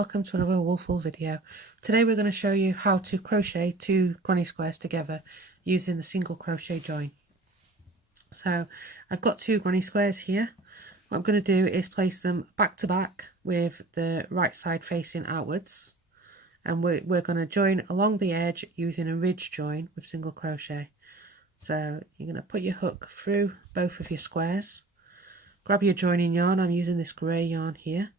Welcome to another Woolfull video. Today we're going to show you how to crochet 2 granny squares together using the single crochet join. So I've got 2 granny squares here. What I'm going to do is place them back to back with the right side facing outwards, and we're going to join along the edge using a ridge join with single crochet. So you're going to put your hook through both of your squares, grab your joining yarn. I'm using this grey yarn here.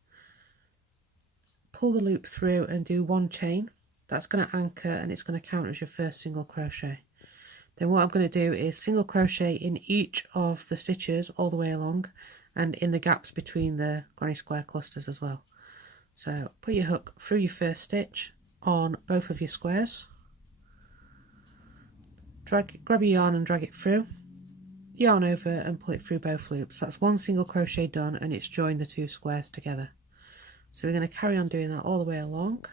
Pull the loop through and do 1 chain. That's going to anchor and it's going to count as your first single crochet. Then what I'm going to do is single crochet in each of the stitches all the way along and in the gaps between the granny square clusters as well. So put your hook through your first stitch on both of your squares, grab your yarn and drag it through, yarn over and pull it through both loops. That's 1 single crochet done and it's joined the 2 squares together. So we're going to carry on doing that all the way along.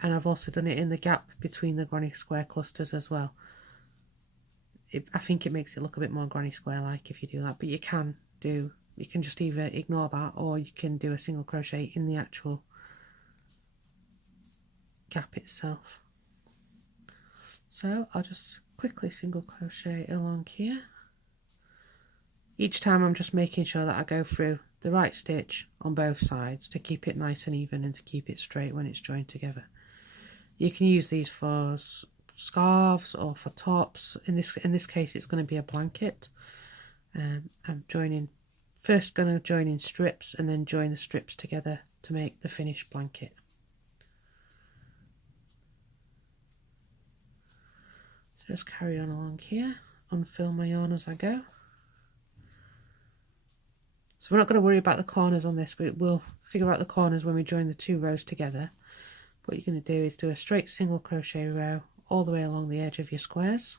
And I've also done it in the gap between the granny square clusters as well. I think it makes it look a bit more granny square like if you do that, but you can just either ignore that or you can do a single crochet in the actual gap itself. So I'll just quickly single crochet along here. Each time I'm just making sure that I go through the right stitch on both sides to keep it nice and even and to keep it straight when it's joined together. You can use these for scarves or for tops. In this case it's going to be a blanket. I'm first going to join in strips and then join the strips together to make the finished blanket. So just carry on along here, unfill my yarn as I go. So we're not going to worry about the corners on this, we'll figure out the corners when we join the 2 rows together. What you're going to do is do a straight single crochet row all the way along the edge of your squares.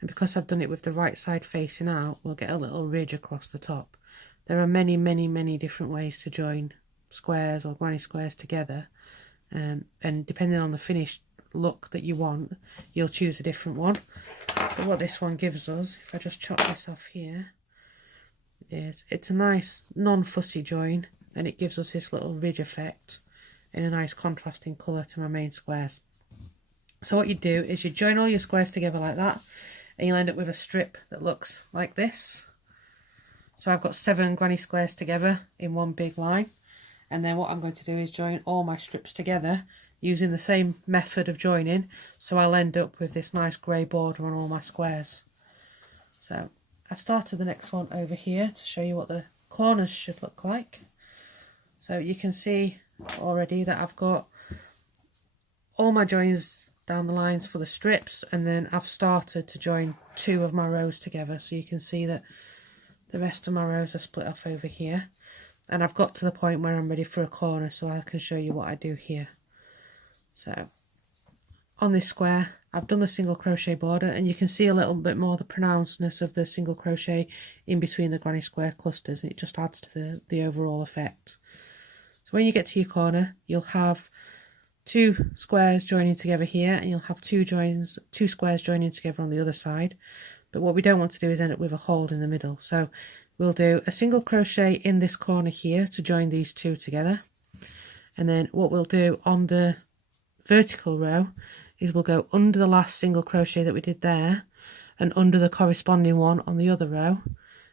And because I've done it with the right side facing out, we'll get a little ridge across the top. There are many different ways to join squares or granny squares together, and depending on the finished look that you want, you'll choose a different one. But what this one gives us, if I just chop this off here, is it's a nice non-fussy join and it gives us this little ridge effect in a nice contrasting colour to my main squares. So what you do is you join all your squares together like that and you'll end up with a strip that looks like this. So I've got 7 granny squares together in one big line, and then what I'm going to do is join all my strips together using the same method of joining, so I'll end up with this nice grey border on all my squares. So I've started the next one over here to show you what the corners should look like. So you can see already that I've got all my joins down the lines for the strips, and then I've started to join 2 of my rows together, so you can see that the rest of my rows are split off over here, and I've got to the point where I'm ready for a corner, so I can show you what I do here. So on this square I've done the single crochet border, and you can see a little bit more the pronouncedness of the single crochet in between the granny square clusters, and it just adds to the overall effect. So when you get to your corner, you'll have 2 squares joining together here, and you'll have 2 squares joining together on the other side. But what we don't want to do is end up with a hole in the middle, so we'll do a single crochet in this corner here to join these 2 together, and then what we'll do on the vertical row is we'll go under the last single crochet that we did there and under the corresponding one on the other row,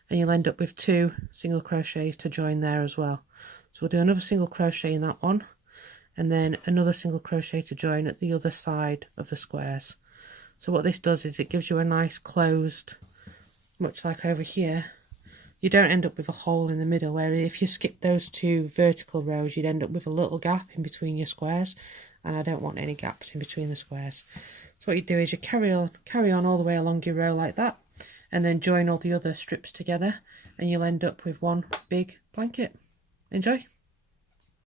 and you'll end up with 2 single crochets to join there as well. So we'll do another single crochet in that one and then another single crochet to join at the other side of the squares. So what this does is it gives you a nice closed, much like over here, you don't end up with a hole in the middle, where if you skip those 2 vertical rows you'd end up with a little gap in between your squares, and I don't want any gaps in between the squares. So what you do is you carry on all the way along your row like that, and then join all the other strips together, and you'll end up with one big blanket. Enjoy!